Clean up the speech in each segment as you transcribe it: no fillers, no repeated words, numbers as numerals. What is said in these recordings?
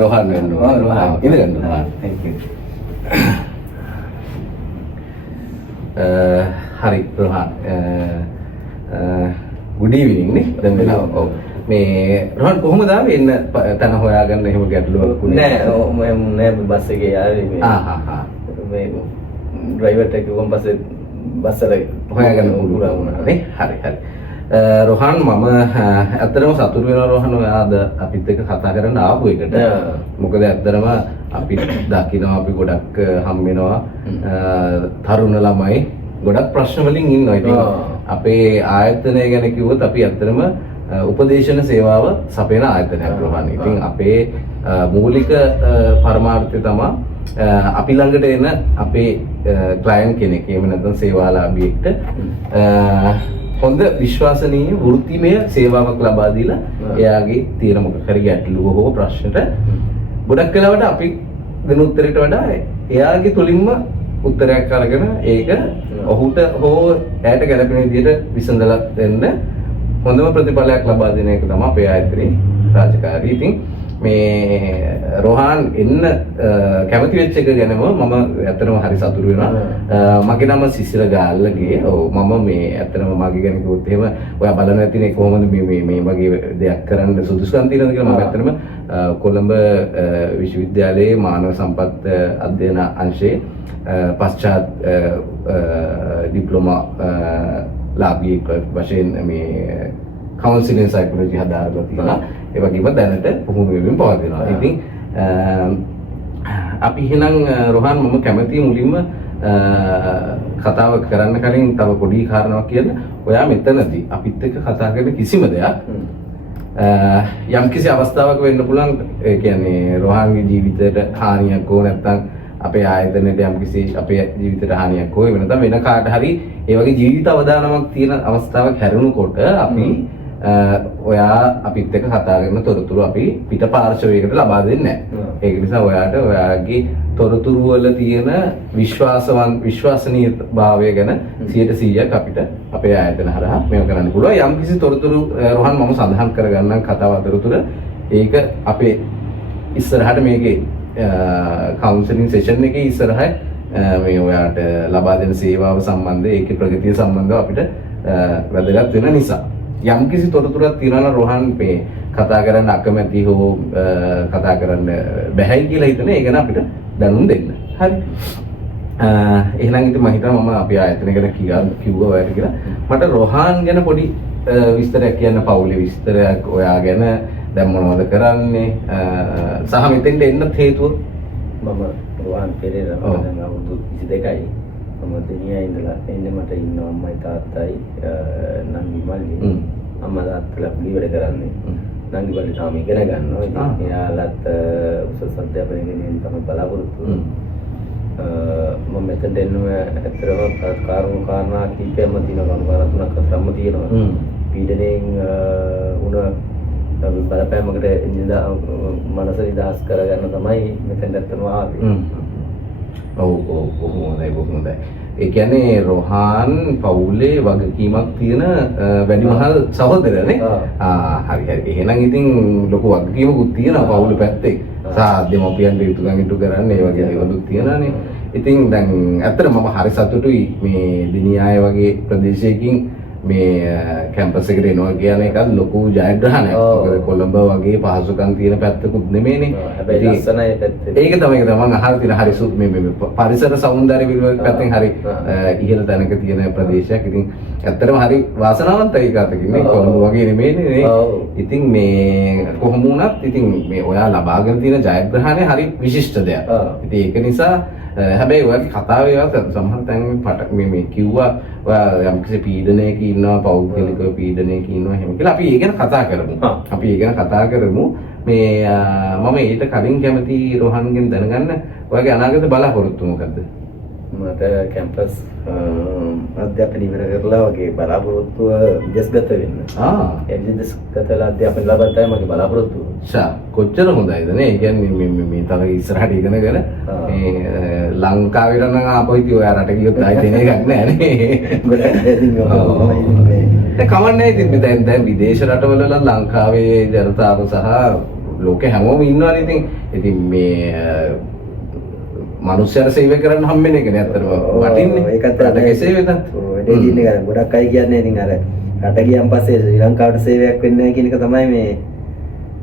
රෝහන් වෙන්න ඕන. Rohan ඉඳගන්න. thank you. හරි රෝහන්. good evening නේ. දැන් වෙලාව. ඔව්. මේ රෝහන් කොහොමද ආවේ එන්න තන හොයාගන්න එහෙම ගැටලුවක් නෑ මම නෑ බස් එකේ ආවේ මේ. මේ ඩ්‍රයිවර්ට කිව්වම පස්සේ බස් එක හොයාගන්න පුළුවන් වුණා නේ. හරි හරි. රෝහන් මම ඇත්තටම සතුටු වෙනවා රෝහන් ඔයාද අපිත් එක්ක කතා කරන්න ආපු එකට. මොකද ඇත්තටම අපි දකිනවා අපි ගොඩක් හම් වෙනවා තරුණ ළමයි ගොඩක් ප්‍රශ්න වලින් ඉන්නවා. ඉතින් අපේ ආයතනය ගැන කිව්වොත් අපි ඇත්තටම උපදේශන සේවාව සපයන ආයතනයක් රෝහන්. ඉතින් අපේ මූලික පරමාර්ථය තමයි අපි ළඟට එන අපේ ක්ලයන්ට් කෙනෙක් එහෙම නැත්නම් සේවාලාභියෙක්ට හොඳ විශ්වාසනීය වෘත්තිමය සේවාවක් ලබා දීලා එයාගේ තියෙන මොකක් හරි ගැටලුව හෝ ප්‍රශ්නට ගොඩක් වෙලාවට අපි දෙන උත්තරයට වඩා එයාගේ තුලින්ම උත්තරයක් අරගෙන ඒක ඔහුට හෝ එයාට ගැළපෙන විදිහට විසඳලා දෙන්න හොඳම ප්‍රතිඵලයක් ලබා දෙන එක තමයි අපේ ආයතනයේ රාජකාරිය. ඉතින් මේ රෝහන් එන්න කැමති වෙච්ච එක ගැනම මම ඇත්තටම හරි සතුටු වෙනවා. මගේ නම සිසිර ගාල්ලගේ. ඔව් මම මේ ඇත්තටම මගේ ගැන කිව්වොත් එහෙම ඔයා බලන්න ඇතිනේ කොහොමද මේ වගේ දෙයක් කරන්න සුදුසුකම් තියෙනවද කියලා. මම ඇත්තටම කොළඹ විශ්වවිද්‍යාලයේ මානව සම්පත් අධ්‍යයන අංශයේ පශ්චාත් ඩිප්ලෝමා ලාභියෙක් වශයෙන් මේ කවුන්සිලින් සයිකොලොජි හදාරලා තියෙනවා. ඒ වගේම දැනට පුහුණු වෙමින් පවතිනවා. ඉතින් අපි එහෙනම් රෝහන් මම කැමතියි මුලින්ම කතාව කරන්න කලින් තව පොඩි කාරණාවක් කියන්න. ඔයා මෙතනදී අපිත් එක්ක කතා කරන කිසිම දෙයක් යම්කිසි අවස්ථාවක වෙන්න පුළුවන්. ඒ කියන්නේ රෝහන්ගේ ජීවිතයට හානියක් හෝ නැත්නම් අපේ ආයතනයේ යම්කිසි අපේ ජීවිතයට හානියක් හෝ වෙන නැත්නම් වෙන කාට හරි ඒ වගේ ජීවිත අවදානමක් තියෙන අවස්ථාවක් හැරුණුකොට අපි ඔයා අපිත් එක්ක කතා කරන තොරතුරු අපි පිට පාර්ශවයකට ලබා දෙන්නේ නැහැ. ඒක නිසා ඔයාට ඔයාගේ තොරතුරු වල තියෙන විශ්වාසනීයභාවය ගැන 100% අපිට අපේ ආයතන හරහා මේව කරන්න පුළුවන්. යම්කිසි තොරතුරු රෝහන් මම සඳහන් කරගන්නම් කතාව අතරතුර. ඒක අපේ ඉස්සරහට මේකේ කවුන්සලින් සෙෂන් එකේ ඉස්සරහයි මේ ඔයාට ලබා දෙන සේවාව සම්බන්ධ ඒකේ ප්‍රගතිය සම්බන්ධව අපිට වැදගත් වෙන නිසා යම්කිසි තොරතුරක් තියෙනවා නම් රෝහන් මේ කතා කරන්න අකමැති හෝ කතා කරන්න බැහැයි කියලා හිතන ඒ ගැන අපිට දැනුම් දෙන්න. හරි. එහෙනම් ඉතින් මම හිතනවා මම අපේ ආයතනය ගැන කිව්වා ඔයාලට කියලා. මට රෝහන් ගැන පොඩි විස්තරයක් කියන්න පවුලේ විස්තරයක් ඔයා ගැන දැන් මොනවද කරන්නේ සහ මෙතෙන්ට එන්න හේතුව මම රෝහන් පෙරේරා දැන් අවුරුදු 22යි. මම දෙනියා ඉඳලා එන්නේ මට ඉන්න අම්මයි තාත්තයි නංගි මල්ලි අම්මා තාත්තලා පුලි වැඩ කරන්නේ. නංගි මල්ලි තාම ඉගෙන ගන්නවා. ඉතින් එයාලත් උසස් අධ්‍යාපනයෙන් තමයි බලාපොරොත්තු මම මෙතෙන්ට එන්නම ඇත්තටම කාරණා කීපයක්ම තියෙනවා. කාරණා තුනක් හතරක්ම තියෙනවා. පීඩනයෙන් උන බලපෑමකට ඉඳලා මනස නිදහස් කරගන්න තමයි මෙතෙන්ට ඇත්තම ආවේ. ඔව් හොඳයි. ඒ කියන්නේ රෝහන් පවුලේ වගකීමක් තියෙන වැඩිමහල් සහෝදරනේ. හරි. එහෙනම් ඉතින් ලොකු වගකීමකුත් තියෙනවා පවුලේ පැත්තේ. සාධ්‍යමපියන්ට යුතුයකම් ඉටු කරන්න ඒ වගේ දේවලුත් තියෙනවානේ. ඉතින් දැන් ඇත්තට මම හරි සතුටුයි මේ දිනියාය වගේ ප්‍රදේශයකින් මේ කැම්පස් එකට එනවා කියන එක ලොකු ජයග්‍රහණයක්. මොකද කොළඹ වගේ පහසුකම් තියෙන පැත්තකුත් නෙමෙයිනේ. හැබැයි ලස්සනයි පැත්තේ. ඒක තමයි මම අහලා තියෙන හරි මේ පරිසර සෞන්දර්ය විභාග පැත්තෙන් හරි ඉහළ තැනක තියෙන ප්‍රදේශයක්. ඉතින් ඇත්තටම හරි වාසනාවන්තයි කාටකින් නේ කොළඹ වගේ නෙමෙයිනේ. ඉතින් මේ කොහොම වුණත් ඉතින් මේ ඔයා ලබාගෙන තියෙන ජයග්‍රහණය හරි විශිෂ්ට දෙයක්. ඉතින් ඒක නිසා හැබැයි ඔයාගේ කතාවේ සමහර තැන් මේ කිව්වා ඔයා යම්කිසි පීඩනයක ඉන්නවා පෞද්ගලිකව පීඩනයක ඉන්නවා එහෙම කියලා අපි ඒ ගැන කතා කරමු. මේ මම ඊට කලින් කැමති රෝහන්ගෙන් දැනගන්න ඔයාගේ අනාගත බලාපොරොත්තු මොකද්ද? මට කැම්පස් අධ්‍යාපනය ඉවර කරලා වගේ බලාපොරොත්තුව විදේශගත වෙන්න. විදේශගතලා අධ්‍යාපනය ලබන්න තමයි මගේ බලාපොරොත්තුව. කොච්චර හොඳයිද නේ? ඒ කියන්නේ මේ තව ඉස්සරහට ඉගෙනගෙන මේ ලංකාවේ නම් ආපහු ඉතින් ඔයා රට ගියොත් ආයෙත් එන එකක් නෑ නේ. ඒ කමන්නේ ඉතින් දැන් විදේශ රටවල ලංකාවේ ජනතාව සහ ලෝකේ හැමෝම ඉන්නවනේ ඉතින්. ඉතින් මේ මනුස්සයර සේවය කරන්න හම්බෙන්නේ නැහැ ඇත්තටම. වටින්නේ. ඒකත් රටක සේවය තමයි. වැඩේ දින්නේ ගන්න. ගොඩක් අය කියන්නේ ඉතින් අර රට ගියන් පස්සේ ශ්‍රී ලංකාවට සේවයක් වෙන්නේ නැහැ කියන එක තමයි මේ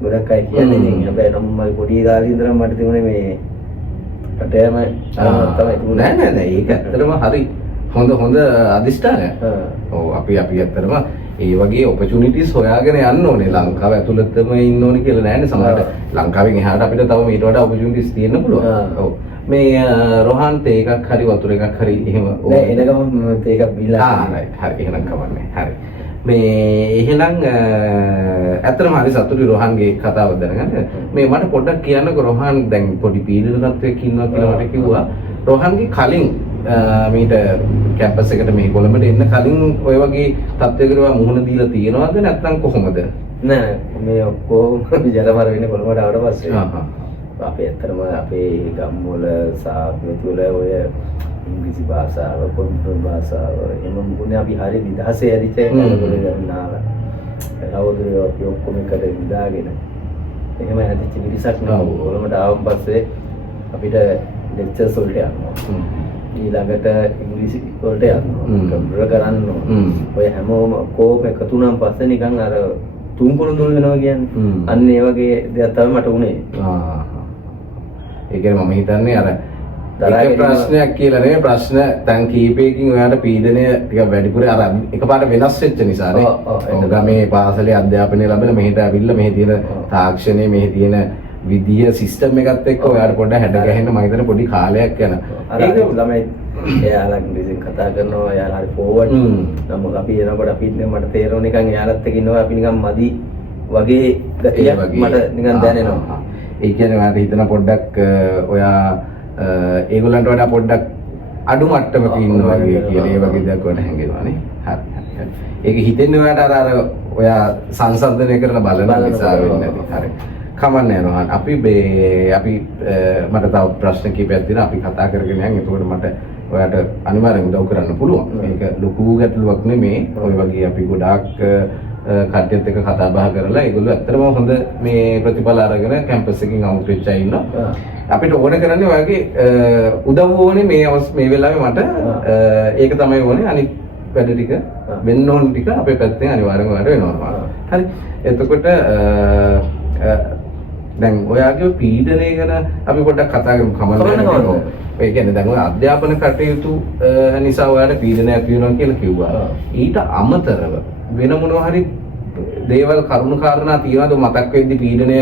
ගොඩක් අය කියන්නේ. ඉතින් හැබැයි නම් මගේ පොඩි කාලේ ඉඳලා මට තිබුණේ මේ රටේම තමයි තිබුණේ. නෑ ඒක ඇත්තටම හරි හොඳ අදිෂ්ඨානයක්. ඔව් අපි ඇත්තටම ඒ වගේ ඔපචුනිටිස් හොයාගෙන යන්න ඕනේ. ලංකාව ඇතුළතම ඉන්න ඕනේ කියලා නෑනේ. සමහරවිට ලංකාවෙන් එහාට අපිට තව ඊට වඩා ඔපචුනිටිස් තියෙන්න පුළුවන්. ඔව්. මේ රොහන් තේ එකක් හරි වතුර එකක් හරි එහෙම නෑ එනකම තේ එකක් බීලා හරි එහෙනම් කවන්නේ. හරි. මේ එහෙනම් ඇත්තටම හරි සතුටුයි රොහන්ගේ කතාව දැනගන්න. මේ මට පොඩ්ඩක් කියන්නකෝ රොහන් දැන් පොඩි පීඩන තත්ත්වයක ඉන්නවා කියලා මට කිව්වා. රොහන්ගේ කලින් මීට කැම්පස් එකට මේ කොළඹට එන්න කලින් ඔය වගේ තත්ත්වයකට මුහුණ දීලා තියෙනවද නැත්නම් කොහොමද? නෑ මේ ඔක්කොම ජලමර වෙන්නේ කොළඹට ආවට පස්සේ. අපේ ඇත්තටම අපේ ගම්වල සාපේතුල ඔය ඉංග්‍රීසි භාෂාව, කොම්පියුටර් භාෂාව එම මුනේ අපි හරිය නිදහසේ ඇරිච්ච එකවල ගන්නවා. රවුදේ අපි ඔක්කොම එකට ඉඳාගෙන එහෙම හැදිච්ච මිනිසක් නෝ. කොළඹට ආවන් පස්සේ අපිට ලෙක්චර්ස් වලට යනවා. ඊළඟට ඉංග්‍රීසි වලට යනවා. කම්පියුටර් කරන්න ඕන. ඔය හැමෝම කොහොම එකතු වුණාන් පස්සේ නිකන් අර තුන්කොළ දුල් වෙනවා කියන්නේ. අන්න ඒ වගේ දෙයක් තමයි මට උනේ. ඒ කියන්නේ මම හිතන්නේ අර ඒක ප්‍රශ්නයක් කියලා නෙවෙයි ප්‍රශ්න තැන් කීපයකින් ඔයාලට පීඩනය ටික වැඩිපුර අර එකපාරට වෙනස් වෙච්ච නිසානේ. ඔව් ගමේ පාසලේ අධ්‍යාපනය ලැබෙන මෙහෙට ඇවිල්ලා මෙහි තියෙන තාක්ෂණය මෙහි තියෙන විදිය සිස්ටම් එකත් එක්ක ඔයාලට පොඩ්ඩක් හැඩ ගැහෙන්න මම හිතන්නේ පොඩි කාලයක් යනවා. ඒක ළමයි එයාලා ඉංග්‍රීසියෙන් කතා කරනවා එයාලා හරි ෆෝවර්ඩ්. නමුත් අපි එනකොට අපි මට තේරෙන්නේ නිකන් එයාලත් එක්ක ඉන්නවා අපි නිකන් මදි වගේ ගතියක් මට නිකන් දැනෙනවා. ඒ කියන්නේ මට හිතන පොඩ්ඩක් ඔයා ඒගොල්ලන්ට වඩා පොඩ්ඩක් අඩු මට්ටමක ඉන්නවා වගේ කියලා ඒ වගේ දෙයක් වල හැංගෙනවානේ. හරි. ඒක හිතෙන්නේ ඔයාට අර ඔයා සංසන්දනය කරන බලන නිසා වෙන්නේ නැති. හරි. කමන්නේ රෝහන්. අපි මට තව ප්‍රශ්න කිහිපයක් තියෙනවා. අපි කතා කරගෙන යන්. එතකොට මට ඔයාට අනිවාර්යෙන් උදව් කරන්න පුළුවන්. මේක ලොකු ගැටලුවක් නෙමේ. ඔය වගේ අපි ගොඩාක් කට්ටියත් එක්ක කතා බහ කරලා ඒගොල්ලෝ ඇත්තටම හොඳ මේ ප්‍රතිඵල අරගෙන කැම්පස් එකකින් අවුට් වෙච්ච අය ඉන්නවා. අපිට ඕන කරන්නේ ඔයගේ උදව් ඕනේ මේ වෙලාවේ මට ඒක තමයි ඕනේ. අනිත් වැඩ ටික වෙන්න ඕන ටික අපේ පැත්තෙන් අනිවාර්යෙන්ම ඔයාලට වෙනවා. හරි. එතකොට දැන් ඔයාගේ පීඩනය ගැන අපි පොඩ්ඩක් කතා කරමු. කමන්නේ. ඒ කියන්නේ දැන් ඔය අධ්‍යාපන කටයුතු නිසා ඔයාලට පීඩනයක් වෙනවා කියලා කිව්වා. ඊට අමතරව වෙන මොනවා හරි දේවල් කරුණු කාරණා තියනවාද මතක් වෙද්දි පීඩනය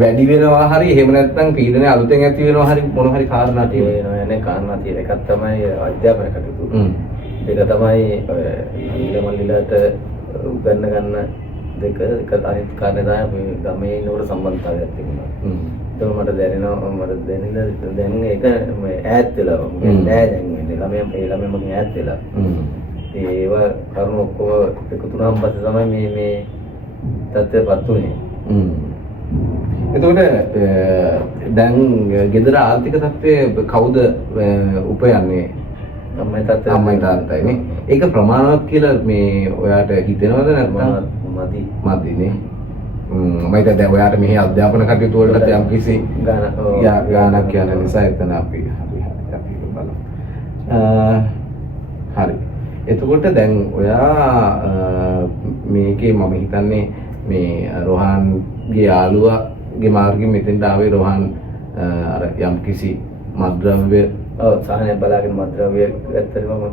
වැඩි වෙනවා හරි එහෙම නැත්නම් පීඩනය අලුතෙන් ඇති වෙනවා හරි මොන හරි කාරණා තියෙනවා යන්නේ කාරණා තියෙන එකක් තමයි අධ්‍යාපන කටයුතු. දෙක තමයි ඊළමල්ලිලට උගන්න ගන්න දෙක අනිත් කාරණේ තමයි අපි ගමේ ඉන්නකොට සම්බන්ධතාවයක් තිබුණා. ඒක මට දැනෙනවා දැන් ඒක ඈත් වෙලා නෑ දැන් වෙන්නේ ළමයා මගෙන් ඈත් වෙලා. ඒවා කරුණු ඔක්කොම එකතු වුණාන් පස්සේ තමයි මේ තත්ත්වයටපත් උනේ. එතකොට දැන් ගෙදර ආර්ථික තත්ත්වය කවුද උපයන්නේ? අම්මයි තාත්තයිනේ. ඒක ප්‍රමාණවත් කියලා මේ ඔයාට හිතෙනවද නැත්නම් මදිනේ? මම දැන් ඔයාට මෙහි අධ්‍යාපන කටයුතු වලට යම් කිසි ගානක් යන නිසා එතන අපි බලමු. හරි. එතකොට දැන් ඔයා මේකේ මම හිතන්නේ මේ රෝහන්ගේ යාළුවාගේ මාර්ගෙන් මෙතෙන්ට ආවේ රෝහන් අර යම් කිසි මද්ද්‍රව්‍ය සාහනයක් බලාගෙන මද්ද්‍රව්‍ය ගත්තද මම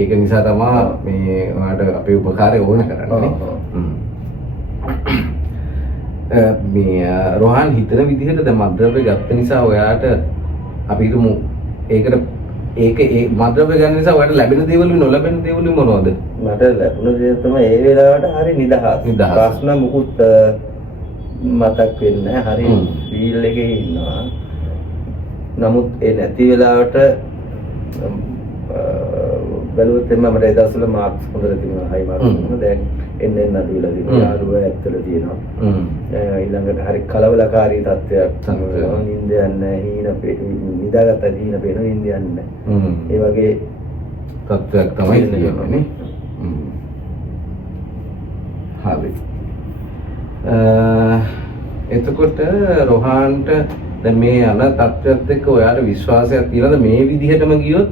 ඒක නිසා තමයි මේ ඔයාලට අපේ උපකාරය ඕන කරන්නේ. මේ රෝහන් හිතන විදිහට දැන් මද්ද්‍රව්‍ය ගත්ත නිසා ඔයාට අපි හිතමු ඒක ඒ මද්ද්‍රව්‍ය ගන්න නිසා ඔයාලට ලැබෙන දේවල් නොලැබෙන දේවල් මොනවද? මට ලැබුණ දේ තමයි ඒ වෙලාවට හරි නිදහස්. ප්‍රශ්න මුකුත් මතක් වෙන්නේ නැහැ. හරි ෆීල් එකේ ඉන්නවා. නමුත් ඒ නැති වෙලාවට බැලුවොත් එන්න මට ඒ දවස්වල මාක්ස් හොඳට තිබුණා. හයි මාක්ස් තිබුණා. දැන් එන්න අඩු වෙලා තියෙනවා. යාළුවා ඇත්තට තියෙනවා. ඊළඟට හරි කලබලකාරී තත්ත්වයක්. නිින්ද යන්නේ නිදාගත්ත හීන පේන නිින්ද යන්නේ. ඒ වගේ තත්ත්වයක් තමයි තියෙන්නේ. හරි. එතකොට රොහාන්ට දැන් මේ යන තත්ත්වයක් එක්ක ඔයාට විශ්වාසයක් තියනද මේ විදිහටම ගියොත්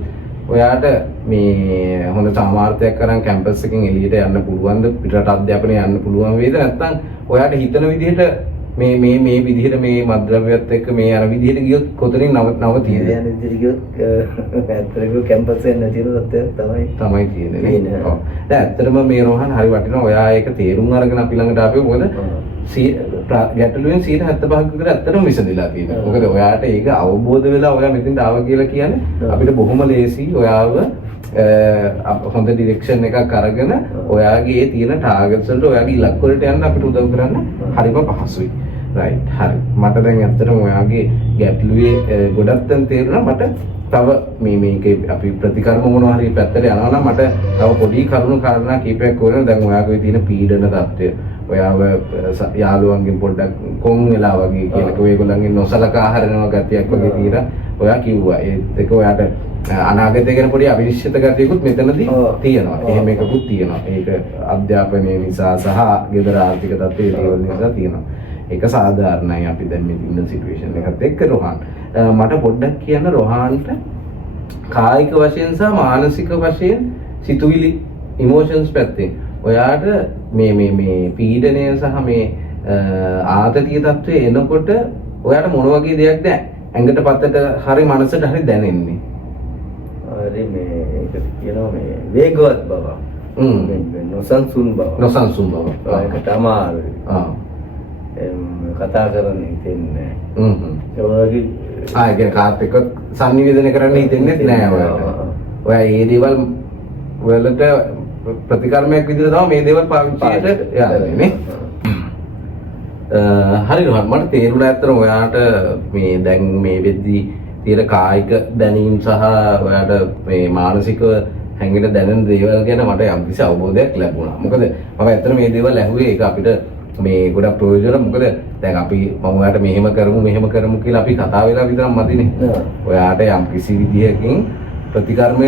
ඔයාට මේ හොඳ සාමාර්ථයක් කරන් කැම්පස් එකෙන් එළියට යන්න පුළුවන්ද පිටරට අධ්‍යාපනය යන්න පුළුවන් වේද නැත්නම් ඔයාට හිතන විදිහට මේ විදිහට මේ මද්ද්‍රව්‍යත් එක්ක මේ අර විදිහට ගියොත් කොතනින් නවතියද? යන විදිහට ගියොත් ඇත්තටම කැම්පස් එක නැති වෙන තත්ත්වයක් තමයි තියෙන්නේ නේ. ඔව්. දැන් ඇත්තටම මේ රෝහන් හරි වටිනවා. ඔයා ඒක තේරුම් අරගෙන අපි ළඟට ආපේ මොකද ගැටලුවෙන් 75ක විතර ඇත්තටම විසඳලා තියෙනවා. මොකද ඔයාට ඒක අවබෝධ වෙලා ඔයා මෙතෙන්ට ආවා කියලා කියන්නේ අපිට බොහොම ලේසි ඔයාව හොඳ ඩිරෙක්ෂන් එකක් අරගෙන ඔයාගේ ඒ තියෙන ටාගට්ස් වලට ඔයාගේ ඉලක්ක වලට යන්න අපිට උදව් කරන්න හරිම පහසුයි. රයිට් හරි. මට දැන් ඇත්තටම ඔයාගේ ගැටලුවේ ගොඩක් දැන් තේරුණා. මට තව මේකේ අපි ප්‍රතිකර්ම මොනවා හරි පැත්තට යනවා නම් මට තව පොඩි කරුණු කාරණා කීපයක් ඕන. දැන් ඔයාගේ තියෙන පීඩන තත්ත්වය ඔයාව යාළුවන්ගෙන් පොඩ්ඩක් කොන් වෙලා වගේ කියනක ඔයගොල්ලන්ගෙන් නොසලකා හරිනවා ගතියක් වගේ තියෙන ඔයා කිව්වා. ඒත් එක ඔයාට අනාගතය ගැන පොඩි අවිනිශ්චිත ගතියකුත් මෙතනදී තියෙනවා. එහෙම එකකුත් තියෙනවා. ඒක අධ්‍යාපනය නිසා සහ ගෙදර ආර්ථික තත්ත්වයේ දේවල් නිසා තියෙනවා. ඒක සාධාරණයි අපි දැන් මේ ඉන්න සිටුේෂන් එකත් එක්ක රොහාන්. මට පොඩ්ඩක් කියන්න රොහාන්ට කායික වශයෙන් සහ මානසික වශයෙන් සිතුවිලි ඉමෝෂන්ස් පැත්තෙන් ඔයාට මේ පීඩනය සහ මේ ආතතිය තත්ත්වය එනකොට ඔයාට මොන වගේ දෙයක්ද ඇඟට පතට හරි මනසට හරි දැනෙන්නේ? හරි මේ ඒක කියනවා මේ වේගවත් බව. නොසන්සුන් බව. ඒකට අමාරුයි. කතා කරන්න හිතෙන්නේ නැහැ. ඒ වගේ කාත් එක්ක සංනිවේදනය කරන්න හිතෙන්නේ නැහැ ඔයාලට. ඔයා මේ දේවල් වලට ප්‍රතිකර්මයක් විදිහට තමයි මේ දේවල් පාවිච්චියට යන්නේ නේ. හරි රෝහන් මට තේරුණා ඇත්තටම ඔයාට මේ දැන් මේ වෙද්දී තියෙන කායික දැනීම් සහ ඔයාට මේ මානසිකව හැඟෙන දැනෙන දේවල් ගැන මට යම්කිසි අවබෝධයක් ලැබුණා. මොකද මම ඇත්තට මේ දේවල් ඇහුවේ ඒක අපිට මේ ගොඩක් ප්‍රයෝජන. මොකද දැන් අපි මම ඔයාට මෙහෙම කරමු කියලා අපි කතා වෙලා විතරක් මදිනේ. ඔයාට යම්කිසි විදිහකින් ප්‍රතිකර්ම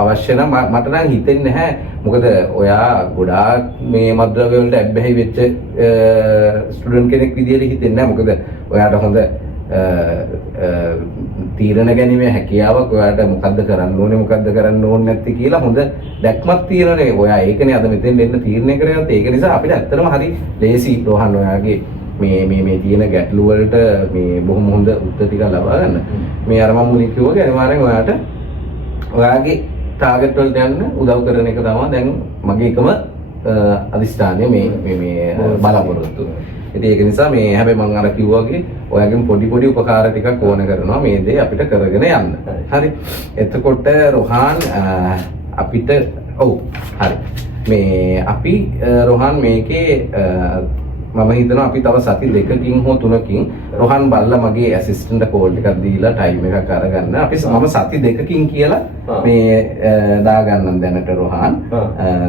අවශ්‍ය නම් මට නම් හිතෙන්නේ නැහැ. මොකද ඔයා ගොඩාක් මේ මද්ද්‍රව්‍ය වලට ඇබ්බැහි වෙච්ච ස්ටුඩන්ට් කෙනෙක් විදිහට හිතෙන්නේ නැහැ. මොකද ඔයාට හොඳ තීරණ ගැනීමේ හැකියාවක් ඔයාට මොකද්ද කරන්න ඕනේ නැති කියලා හොඳ දැක්මක් තියෙනනේ. ඔයා ඒකනේ අද මෙතෙන් එන්න තීරණය කරගත්තේ. ඒක නිසා අපිට ඇත්තටම හරි ලේසි රෝහන් ඔයාගේ මේ තියෙන ගැටලු වලට මේ බොහොම හොඳ උත්තර ටික ලබා ගන්න. මේ අර මම මුලින් කිව්වා අනිවාර්යෙන් ඔයාට ඔයාගේ ටාගට් වලට යන්න උදව් කරන එක තමයි දැන් මගේ එකම අදිස්ථානය මේ බලාපොරොත්තු. ඉතින් ඒක නිසා මේ හැබැයි මම අර කිව්වා වගේ ඔයාගෙන් පොඩි උපකාර ටිකක් ඕන කරනවා මේ දේ අපිට කරගෙන යන්න. හරි. එතකොට රොහාන් අපිට හරි. මේ අපි රොහාන් මේකේ මම හිතනවා අපි තව සති 2කින් හෝ 3කින් රොහන් බල්ලා මගේ ඇසිස්ටන්ට් කෝල් එකක් දීලා ටයිම් එකක් අරගන්න. මම සති 2කින් කියලා මේ දාගන්නම් දැනට රොහන්.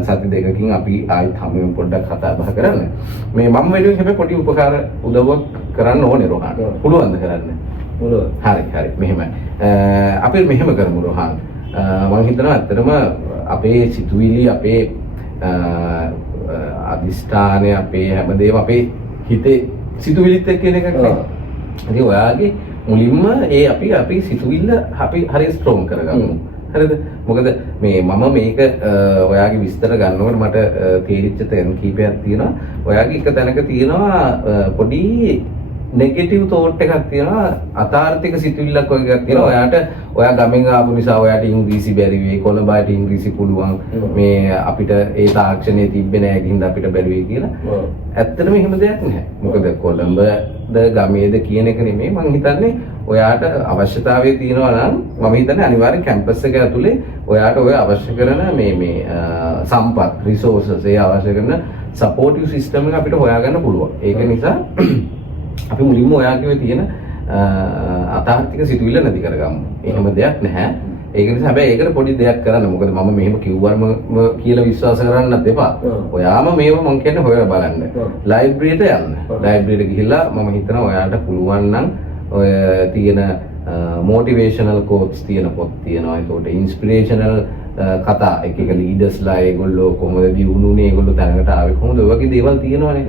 සති 2කින් අපි ආයෙත් හැමෝම පොඩ්ඩක් කතා බහ කරන්න. මේ මම වෙනුවෙන් හැබැයි පොඩි උපකාර උදව්වක් කරන්න ඕනේ රොහන්. පුළුවන්ද කරන්න? පුළුවන්. හරි. මෙහෙමයි. අපි මෙහෙම කරමු රොහන්. මම හිතනවා ඇත්තටම අපේ සිතුවිලි අපේ අදිස්ථානය අපේ හැමදේම අපේ හිතේ සිතුවිලිත් එක්ක එන එකක් නේ. ඉතින් ඔයාගේ මුලින්ම අපි සිතුවිල්ල අපි හරිය ස්ට්‍රෝං කරගමු. හරිද? මොකද මම මේක ඔයාගේ විස්තර ගන්නකොට මට තේරිච්ච තැන් කීපයක් තියෙනවා. ඔයාගේ එක තැනක තියෙනවා පොඩි නෙගටිව් තෝට් එකක් තියෙනවා, අතාර්ථික සිතුවිල්ලක් වගේ එකක් තියෙනවා. ඔයා ගමෙන් ආපු නිසා ඔයාට ඉංග්‍රීසි බැරි වෙයි, කොළඹට ඉංග්‍රීසි පුළුවන්, මේ අපිට ඒ තාක්ෂණයේ තිබ්බේ නැහැ ගිහින්ද අපිට බැලුවේ කියලා. ඇත්තටම එහෙම දෙයක් නැහැ. මොකද කොළඹද ගමේද කියන එක නෙමෙයි. මම හිතන්නේ ඔයාට අවශ්‍යතාවය තියෙනවා නම් මම හිතන්නේ අනිවාර්යෙන් කැම්පස් එක ඇතුලේ ඔයාට ඔය අවශ්‍ය කරන මේ සම්පත් රිසෝසස් ඒ අවශ්‍ය කරන සපෝටිව් සිස්ටම් එක අපිට හොයාගන්න පුළුවන්. ඒක නිසා අපි මුලින්ම ඔයාගේ තියෙන අතාර්ථික සිතුවිල්ල නැති කරගමු. එහෙම දෙයක් නැහැ. ඒක නිසා හැබැයි ඒකට පොඩි දෙයක් කරන්න. මොකද මම මෙහෙම කිව්වම කියලා විශ්වාස කරන්නත් එපා. ඔයාම මේව මම කියන්නේ හොයලා බලන්න. ලයිබ්‍රරියට යන්න. ලයිබ්‍රරියට ගිහිල්ලා මම හිතනවා ඔයාට පුළුවන් නම් ඔය තියෙන මොටිවේෂනල් කෝට්ස් තියෙන පොත් තියෙනවා. ඒකට ඉන්ස්පිරේෂනල් කතා එක එක ලීඩර්ස්ලා ඒගොල්ලෝ කොහොමද දියුණුනේ ඒගොල්ලෝ තැනකට ආවේ කොහොමද ඔය වගේ දේවල් තියෙනවානේ.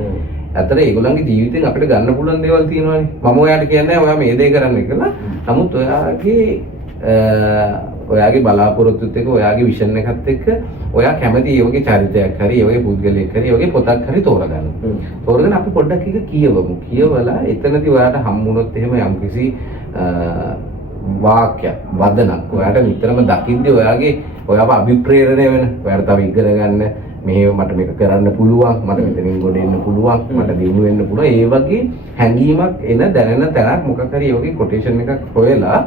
ඇත්තට ඒගොල්ලන්ගේ ජීවිතෙන් අපිට ගන්න පුළුවන් දේවල් තියෙනවානේ. මම ඔයාලට කියන්නේ ඔයා මේ දේ කරන්න කියලා. නමුත් ඔයාගේ බලාපොරොත්තුත් එක්ක ඔයාගේ විෂන් එකත් එක්ක ඔයා කැමති ඒ වගේ චරිතයක් හරි ඒ වගේ පුද්ගලයෙක් හරි ඒ වගේ පොතක් හරි තෝරගන්න. තෝරගෙන අපි පොඩ්ඩක් එක කියවමු. කියවලා එතනදී ඔයාට හම්බුනොත් එහෙම යම්කිසි වාක්‍යයක් වදනක් ඔයාට නිතරම දකිද්දී ඔයාව අභිප්‍රේරණය වෙන ඔයාට තව ඉගෙන ගන්න මෙහෙම මට මේක කරන්න පුළුවන් මට මෙතනින් ගොඩ එන්න පුළුවන් මට දිනු වෙන්න පුළුවන් ඒ වගේ හැඟීමක් එන දැනෙන තැනක් මොකක් හරි ඒ වගේ කොටේෂන් එකක් හොයලා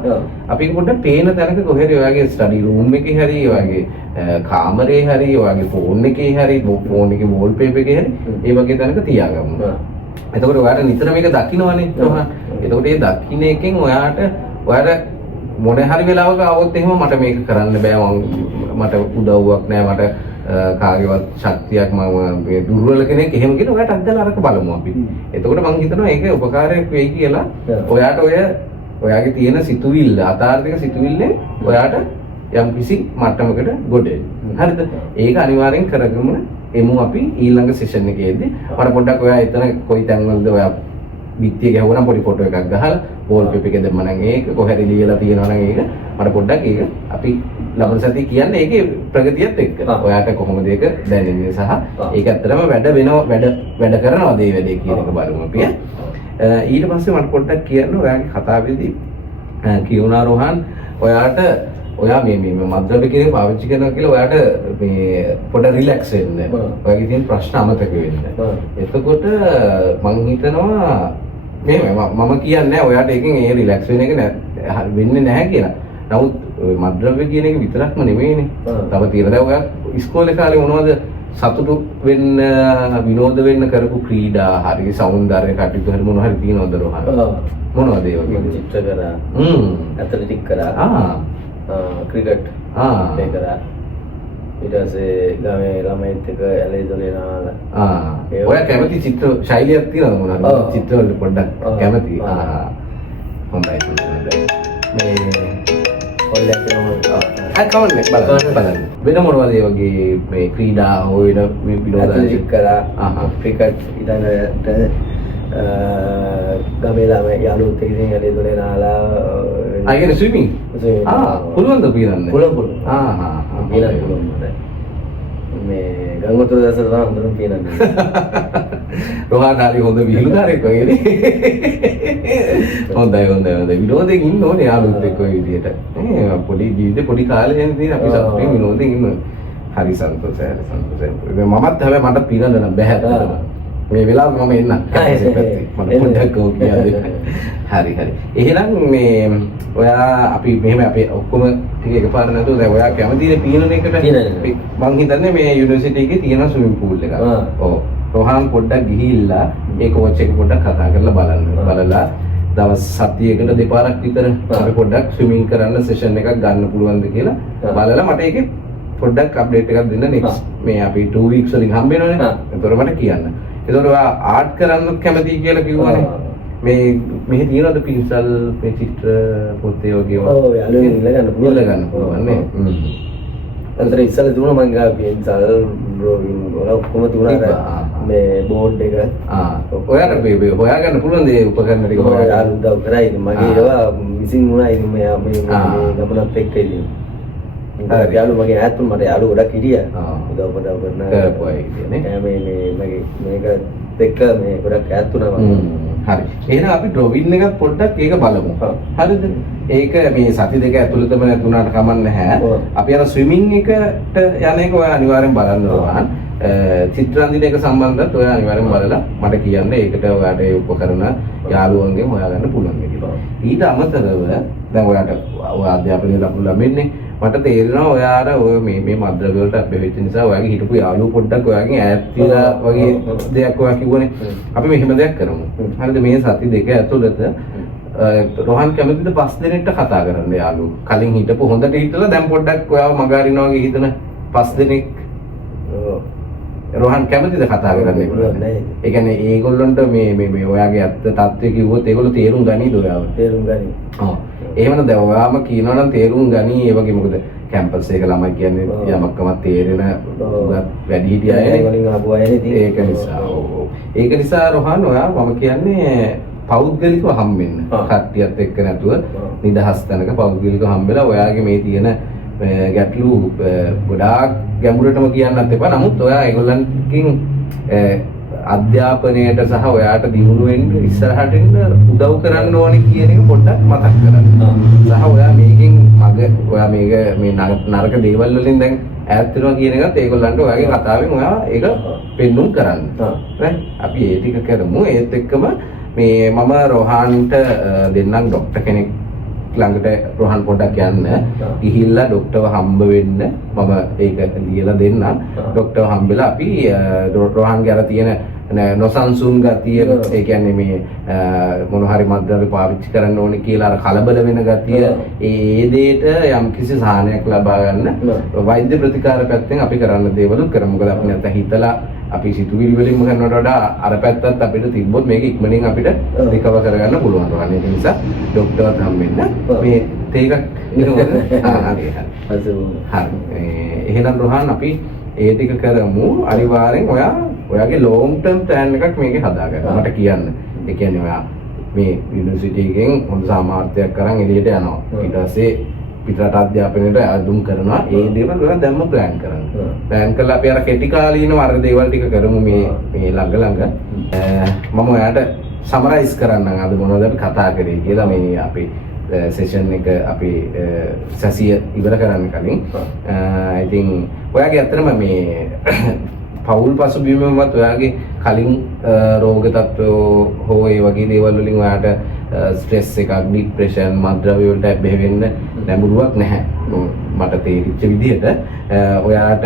අපි පොඩ්ඩක් පේන තැනක කොහෙද ඔයාගේ ස්ටඩි රූම් එකේ හරි ඔයාගේ කාමරේ හරි ඔයාගේ ෆෝන් එකේ හරි ෆෝන් එකේ වෝල්පේපර් එකේ හරි ඒ වගේ තැනක තියාගමු. එතකොට ඔයාට නිතර මේක දකින්නවනේ රෝහන්. එතකොට ඒ දකින්න එකෙන් ඔයාට මොන හරි වෙලාවක આવොත් එහෙම මට මේක කරන්න බෑ මට උදව්වක් නෑ මට කාගේවත් ශක්තියක් මම මේ දුර්වල කෙනෙක් එහෙම කියන ඔයාට අද්දලා අරක බලමු අපි. එතකොට මම හිතනවා ඒක උපකාරයක් වෙයි කියලා ඔයාට ඔයාගේ තියෙන සිතුවිල්ල අතාර්ථක සිතුවිල්ලෙන් ඔයාට යම්කිසි මට්ටමකට ගොඩ එන්න. හරිද? ඒක අනිවාර්යෙන් කරගමු එමු අපි ඊළඟ සෙෂන් එකේදී. මට පොඩ්ඩක් ඔයා එතන කොයි තැන්වලද ඔයා විත්තිය ගැහුවනම් පොඩි ෆොටෝ එකක් ගහලා වෝල්පේපර් එකේ දැම්ම නම් ඒක කොහරි ලියලා තියෙනවා නම් ඒක මට පොඩ්ඩක් ඒක අපි ලබන සතිය කියන්නේ ඒකේ ප්‍රගතියත් එක්ක ඔයාට කොහොමද ඒක දැනෙන්නේ සහ ඒක ඇත්තටම වැඩ කරනවද මේ වැඩේ කියන එක බලමු අපි. ඊට පස්සේ මට පොඩ්ඩක් කියන්න ඔයාගේ කතාවේදී කියුණා රෝහන් ඔයා මේ මද්ද්‍රව්‍ය කෙනෙක් පාවිච්චි කරනවා කියලා ඔයාට මේ පොඩ රිලැක්ස් වෙන්න. ඔයාගේ තියෙන ප්‍රශ්න අමතක වෙන්න. එතකොට මං හිතනවා මම කියන්නේ ඔයාට එකෙන් ඒ රිලැක්ස් වෙන එක වෙන්නේ නැහැ කියලා. නමුත් මද්ද්‍රව්‍ය කියන එක විතරක්ම නෙමෙයිනේ. තව තියෙන දැන් ඔයා ඉස්කෝලේ කාලේ මොනවද සතුටු වෙන්න විනෝද වෙන්න කරපු ක්‍රීඩා හරි සෞන්දර්ය කටයුතු හරි මොනවා හරි තියෙනවද රෝහන්? මොනවද ඒ වගේ? චිත්‍ර කරා. ඇතලටික් කරා. ක්‍රිකට් ප්ලේ කරා. ඊට පස්සේ ගමේ ළමයිත් එක්ක ඇලේ දොලේ නාලා. ඔයා කැමති චිත්‍ර ශෛලියක් තියෙනවද මොනවද? චිත්‍ර වල පොඩ්ඩක් කැමති. හොඳයි. මේ කොල්ලෙක් කවන්නේ බලන්න. වෙන මොනවද ඒ වගේ මේ ක්‍රීඩා හොයන විනෝද කරා. ක්‍රිකට් ඊළඟට ගමේ ළමයි යාළුවොත් එක්ක ඉතින් ඇලේ දොලේ නාලා. අයියනේ ස්විමින්. පුළුවන්ද පීරන්න? පුළුවන්. පීරන්න පුළුවන් මට. මේ ගංගොතුර දැසට තමයි හොඳටම පීරන්නේ. රෝහන් හරි හොඳ විහිළුකාරයෙක් වගේනේ. හොඳයි. විනෝදයෙන් ඉන්න ඕනේ යාළුවොත් එක්ක ඔය විදියට. පොඩි ජීවිතේ පොඩි කාලේ ඉඳන් අපි සතුටින් විනෝදයෙන් ඉන්න. හරි සන්තෝෂයි. මමත් හැබැයි මට පීරන්න නම් බෑ. මේ වෙලාව මම එන්න. මට පොඩ්ඩක් කියන්න. හරි. එහෙනම් මේ ඔයා අපි මෙහෙම අපි ඔක්කොම ටික එකපාර නැතුව දැන් ඔයා කැමතිනේ පීනන එකට මං හිතන්නේ මේ යුනිවර්සිටි එකේ තියෙන ස්විමින් pool එක. ඔව්. රෝහන් පොඩ්ඩක් ගිහිල්ලා ඒ කෝච් එක පොඩ්ඩක් කතා කරලා බලන්න. බලලා දවස් 7කට දෙපාරක් විතර අපි පොඩ්ඩක් ස්විමින් කරන්න සෙෂන් එකක් ගන්න පුළුවන්ද කියලා බලලා මට ඒකේ පොඩ්ඩක් අප්ඩේට් එකක් දෙන්න next මේ අපි 2 weeks වලින් හම්බ වෙනවනේ. ඒතකොට මට කියන්න. ඒතකොට ඔයා ආර්ට් කරන්නත් කැමතියි කියලා කිව්වනේ. මෙහි තියෙනවද පින්සල් මේ චිත්‍ර පොතේ වගේ ඔව් යාළුවෙන් ඉල්ල ගන්න පුළුවන් නේ. අන්තර ඉස්සෙල්ලා දුන්නා මං ගා පින්සල් ඩ්‍රොයින් වල ඔක්කොම දුන්නා මේ බෝඩ් එක. ඔයාට හොයාගන්න පුළුවන් දේ උපකරණ ටික ඔයාලා යාළුවෝ උදව් කරා. ඉතින් මගේ ඒවා මිසින් වුණා. ඉතින් මේ ගමනත් එක්ක ඉතින් යාළුවෝ මගේ ඈත් මට යාළුවෝ ගොඩක් හිටියා. උදව් කරන කරපුවා කියන්නේ. මේ මේක එක්ක මේ ගොඩක් ඈත් වුණා මම. හරි. එහෙනම් අපි ඩ්‍රොවින් එකක් පොඩ්ඩක් ඒක බලමු. හරිද? ඒක මේ සති දෙක ඇතුළතම නැතුණාට කමක් නැහැ. අපි අර ස්විමින් එකට යන එක ඔයා අනිවාර්යෙන් බලන්න ඕන. චිත්‍ර අඳින එක සම්බන්ධවත් ඔයා අනිවාර්යෙන් බලලා මට කියන්න. ඒකට ඔයාට ඒ උපකරණ යාළුවන්ගෙන් හොයාගන්න පුළුවන් කියලා. ඊට අමතරව දැන් ඔයාට ඔය අධ්‍යාපනය ලබන ළමෙන්නේ මට තේරෙනවා ඔයාට ඔය මේ මද්ද්‍රව්‍ය වලට අපේ වෙච්ච නිසා ඔයාගේ හිටපු යාළුවෝ පොඩ්ඩක් ඔයාගෙන් ඈත් වෙලා වගේ දෙයක් ඔයා කිව්වනේ. අපි මෙහෙම දෙයක් කරමු. හරිද? මේ සති දෙක ඇතුළත රෝහන් කැමතිද 5 දිනෙකට කතා කරන්න යාළුවෝ. කලින් හිටපු හොඳට හිටලා දැන් පොඩ්ඩක් ඔයාව මගහරිනවා වගේ හිතන 5 දිනෙක. රෝහන් කැමතිද කතා කරන්න? ඒ කියන්නේ ඒගොල්ලන්ට මේ ඔයාගේ ඇත්ත තත්ත්වය කිව්වොත් ඒගොල්ලෝ තේරුම් ගනීද ඔයාව? තේරුම් ගනී. එහෙමනම් දැන් ඔයාම කියනවා නම් තේරුම් ගනි ඒ වගේ මොකද කැම්පස් එක ළමයි කියන්නේ යමක්කම තේරෙන වැඩි හිටියයි වලින් ආපු අය ඉතින් ඒක නිසා ඒක නිසා රොහන් ඔයා මම කියන්නේ පෞද්ගලිකව හම්බෙන්න කට්ටියත් එක්ක නැතුව නිදහස් තැනක පෞද්ගලිකව හම්බෙලා ඔයාගේ මේ තියෙන ගැටලු ගොඩාක් ගැඹුරටම කියන්නත් එපා. නමුත් ඔයා ඒගොල්ලන්කින් අධ්‍යාපනයට සහ ඔයාට දියුණු වෙන්න ඉස්සරහට එන්න උදව් කරන්න ඕනේ කියන එක පොඩ්ඩක් මතක් කරගන්න. සහ ඔයා මේකෙන් ඔයා මේ නරක දේවල් වලින් දැන් ඈත් වෙනවා කියන එකත් ඒගොල්ලන්ට ඔයාගේ කතාවෙන් ඔයා ඒක පෙන්눔 කරන්න. අපි ඒ ටික කරමු. ඒත් එක්කම මේ මම රොහන්ට දෙන්නම් ડોක්ටර් කෙනෙක් ළඟට රොහන් පොඩ්ඩක් යන්න ගිහිල්ලා ડોක්ටර්ව හම්බ වෙන්න මම ඒක ලියලා දෙන්නම්. ડોක්ටර්ව හම්බෙලා අපි රොහන්ගේ අර තියෙන නොසන්සුන් ගතිය ඒ කියන්නේ මේ මොන හරි මද්ද්‍රව්‍ය පාවිච්චි කරන්න ඕනේ කියලා අර කලබල වෙන ගතිය ඒ දෙයට යම්කිසි සහනයක් ලබා ගන්න වෛද්‍ය ප්‍රතිකාර පැත්තෙන් අපි කරන්න දේවල් කරමු. මොකද අපි නැත්නම් හිතලා අපි සිතුවිලි වලින්ම කරනවට වඩා අර පැත්තත් අපිට තිබ්බොත් මේක ඉක්මනින් අපිට රිකවර් කරගන්න පුළුවන්. ඒ නිසා ડોක්ටර්වත් හම්බෙන්න මේ තේක හරි. එහෙනම් රොහන් අපි ඒ ටික කරමු. අනිවාර්යෙන් ඔයාගේ long term plan එකක් මේකේ හදාගන්න. මට කියන්න. ඒ කියන්නේ ඔයා මේ යුනිවර්සිටි එකෙන් හොඳ සාමාර්ථයක් කරන් එළියට යනවා. ඊට පස්සේ පිටරට අධ්‍යාපනයට අඳුම් කරනවා. ඒ දේවල් ඔයා දැම්ම plan කරන්න. plan කරලා අපි අර කෙටි කාලීනව අර දේවල් ටික කරමු මේ ළඟ. මම ඔයාට සමරයිස් කරන්නම් අද මොනවද අපි කතා කරේ කියලා මේ අපි සෙෂන් එක අපි සැසිය ඉවර කරන්න කලින් ඉතින් ඔයාගේ ඇත්තටම මේ පෞල් පසුබිමවත් ඔයාගේ කලින් රෝග තත්ත්ව හෝ ඒ වගේ දේවල් වලින් ඔයාට ස්ට්‍රෙස් එකක් ડિප්‍රෙෂන් මද්ද්‍රව්‍ය වලට බෙහෙවෙන්න නැඹුරුවක් නැහැ. මට තේරිච්ච විදිහට ඔයාට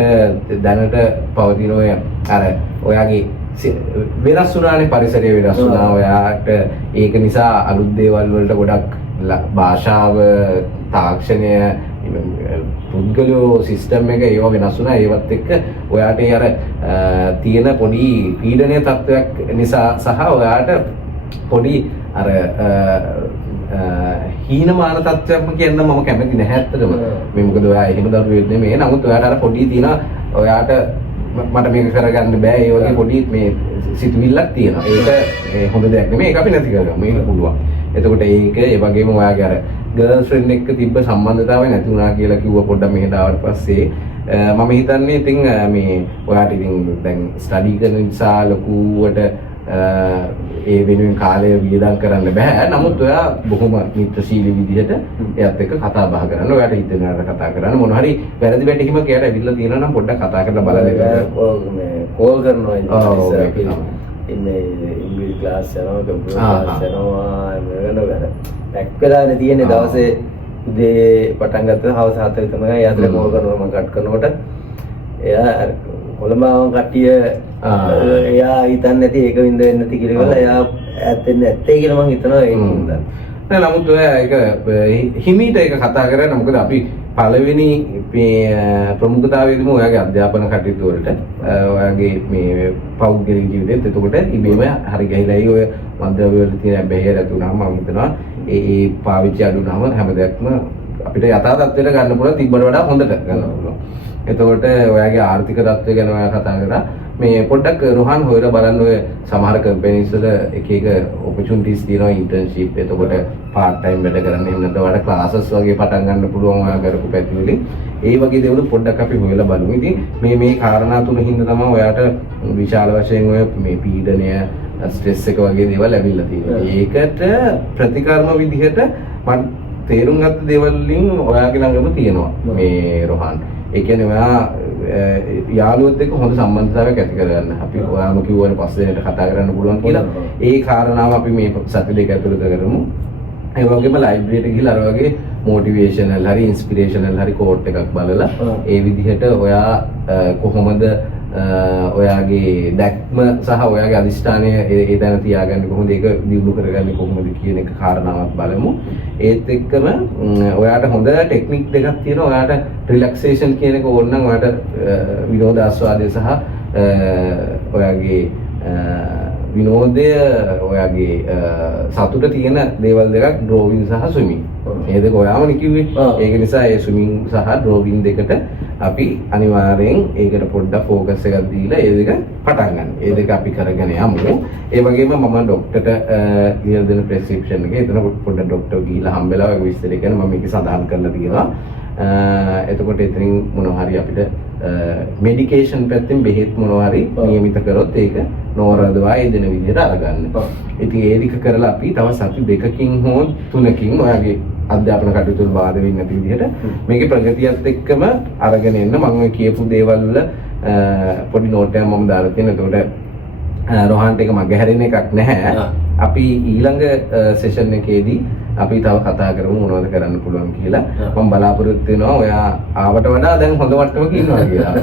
දැනට පවතින ඔය අර ඔයාගේ වෙනස් වුණානේ පරිසරය වෙනස් වුණා. ඔයාට ඒක නිසා අලුත් දේවල් වලට ගොඩක් භාෂාව තාක්ෂණය පුද්ගලෝ සිස්ටම් එක ඒවා වෙනස් වුණා. ඒවත් එක්ක ඔයාට අර තියෙන පොඩි පීඩනීය තත්ත්වයක් නිසා සහ ඔයාට පොඩි අර හීනමාන තත්ත්වයක් කියන්න මම කැමති නැහැ ඇත්තටම. මේ මොකද ඔයා එහෙම දරුවෙක් නෙමෙයි. නමුත් ඔයාට අර පොඩි තියෙන ඔයාට මට මේක කරගන්න බෑ ඒ වගේ පොඩි මේ සිතුවිල්ලක් තියෙනවා. ඒක හොඳ දෙයක් නෙමෙයි. ඒක අපි නැති කරගමු. මේක පුළුවන්. එතකොට ඒක ඒ වගේම ඔයාගේ අර ගර්ල් ෆ්‍රෙන්ඩ් එක්ක තිබ්බ සම්බන්ධතාවය නැති වුණා කියලා කිව්ව පොඩ්ඩක් මෙහෙට ආවට පස්සේ මම හිතන්නේ ඉතින් මේ ඔයාට ඉතින් දැන් ස්ටඩි කරන නිසා ලොකුවට ඒ වෙනුවෙන් කාලය වියදම් කරන්න බෑ. නමුත් ඔයා බොහොම මිත්‍රශීලී විදිහට එයාත් එක්ක කතා බහ කරන්න. ඔයාට හිතෙනාට කතා කරන්න. මොන හරි වැරදි වැටහිමක් එයාට ඇවිල්ලා තියෙනවා නම් පොඩ්ඩක් කතා කරලා බලන්න. මේ කෝල් කරනවා ඉන්නේ ඉංග්‍රීසි ක්ලාස් යනවා කම්පියුටර් ක්ලාස් යනවා මේකනොගන පැක් වෙලානේ තියෙන්නේ දවසේ උදේ පටන් ගත්තා හවස 4 විතර තමයි යාත්‍රා කෝල් කරනවා මම කට් කරනකොට එයා කොළඹාවන් කට්ටිය එයා හිතන්නේ නැති ඒක වින්ද වෙන්නේ නැති කියලා කියලා එයා ඈත් වෙන්නේ නැත්තේ කියලා මම හිතනවා ඒකින්ද නෑ නමුත් ඔයා ඒක හිමීට ඒක කතා කරන්නේ මොකද අපි පළවෙනි මේ ප්‍රමුඛතාවයේදීම ඔයාගේ අධ්‍යාපන කටයුතු වලට ඔයාගේ මේ පෞද්ගලික ජීවිතෙත් එතකොට ඉබේම හරි ගහිලායි ඔය මන්ද්‍රව්‍ය වල තියෙන බැහැර තුනම මම හිතනවා ඒ පාවිච්චි අඩු වුණාම හැම දෙයක්ම අපිට යථා තත්ත්වයට ගන්න පුළුවන් තිබ්බට වඩා හොඳට ගන්න පුළුවන්. එතකොට ඔයාගේ ආර්ථික තත්ත්වය ගැන ඔයා කතා කරා මේ පොඩ්ඩක් රොහන් හොයලා බලන්න ඔය සමහර කම්පැනිස් වල එක එක ඔපචුනිටිස් තියෙනවා ඉන්ටර්න්ෂිප් එතකොට පාර්ට් ටයිම් වැඩ කරන්න එහෙම නැත්නම් ඔයාලට ක්ලාසස් වගේ පටන් ගන්න පුළුවන් ඔයා කරපු පැති වලින් ඒ වගේ දේවල් පොඩ්ඩක් අපි හොයලා බලමු. ඉතින් මේ කාරණා තුන හින්දා තමයි ඔයාට විශාල වශයෙන් ඔය මේ පීඩනය ස්ට්‍රෙස් එක වගේ දේවල් ඇවිල්ලා තියෙනවා. ඒකට ප්‍රතිකර්ම විදිහට මම තේරුම් ගත්ත දේවල් වලින් ඔයාගේ ළඟම තියෙනවා මේ රොහන්. ඒ කියන්නේ ඔයා යාළුවොත් එක්ක හොඳ සම්බන්ධතාවයක් ඇති කරගන්න. අපි ඔයාම කිව්වනේ පස්සේ දෙනට කතා කරන්න පුළුවන් කියලා. ඒ කාරණාව අපි මේ සති දෙක ඇතුළත කරමු. ඒ වගේම ලයිබ්‍රරියට ගිහලා අර වගේ මොටිවේෂනල් හරි ඉන්ස්පිරේෂනල් හරි කෝට් එකක් බලලා ඒ විදිහට ඔයා කොහොමද ඔයාගේ දැක්ම සහ ඔයාගේ අදිෂ්ඨානය ඒ තැන තියාගන්නේ කොහොමද ඒක දියුණු කරගන්නේ කොහොමද කියන එක කාරණාවක් බලමු. ඒත් එක්කම ඔයාට හොඳ ටෙක්නික් දෙකක් තියෙනවා. ඔයාට රිලැක්සේෂන් කියන එක ඕන නම් ඔයාට විනෝද ආස්වාදය සහ ඔයාගේ විනෝදය ඔයාගේ සතුට තියෙන දේවල් දෙකක් ඩ්‍රෝවින් සහ ස්විමින්. ඒ දෙක ඔයාමනේ කිව්වේ. ඒක නිසා ඒ ස්විමින් සහ ඩ්‍රෝවින් දෙකට අපි අනිවාර්යෙන් ඒකට පොඩ්ඩක් ફોකස් එකක් දීලා ඒ දෙක පටන් ගන්න. ඒ දෙක අපි කරගෙන යමු. ඒ වගේම මම ડોක්ටර්ට ලියලා දෙන ප්‍රෙස්ක්‍රිප්ෂන් එකේ එතන පොඩ්ඩක් ડોක්ටර් ගිහිල්ලා හම්බෙලා ඔය විස්තර කරන මම මේක සඳහන් කරලා තියෙනවා. එතකොට එතනින් මොනවා හරි අපිට මෙඩිකේෂන් පැත්තෙන් බෙහෙත් මොනවා හරි නියමිත කරොත් ඒක නෝරදවා ඒ දෙන විදිහට අරගන්න. ඉතින් ඒ ටික කරලා අපි තව සති දෙකකින් හෝ තුනකින් ඔයාගේ අධ්‍යාපන කටයුතු වල බාධා වෙන්නේ නැති විදිහට මේකේ ප්‍රගතියත් එක්කම අරගෙන එන්න. මම ඔය කියපු දේවල් වල පොඩි නෝට් එකක් මම දාලා තියෙනවා. එතකොට රෝහන්ට එක මග හැරෙන එකක් නැහැ. අපි ඊළඟ සෙෂන් එකේදී අපි තව කතා කරමු මොනවද කරන්න පුළුවන් කියලා. මම බලාපොරොත්තු වෙනවා ඔයා ආවට වඩා දැන් හොඳ මට්ටමක ඉන්නවා කියලා.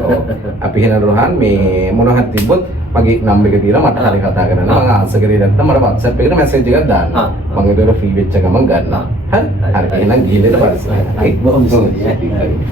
අපි එහෙනම් රෝහන් මේ මොනවද තිබ්බොත් මගේ නම්බර් එක දීලා මට හරි කතා කරන්න. මම ආන්සර් කරේ නැත්නම් මට WhatsApp එකට මැසේජ් එකක් දාන්න. මම ඒකට ෆ්‍රී වෙච්ච ගමන් ගන්නවා. හරි. හරි. එහෙනම් ගිහින් ඉන්න බලන්න. බොහොම ස්තුතියි.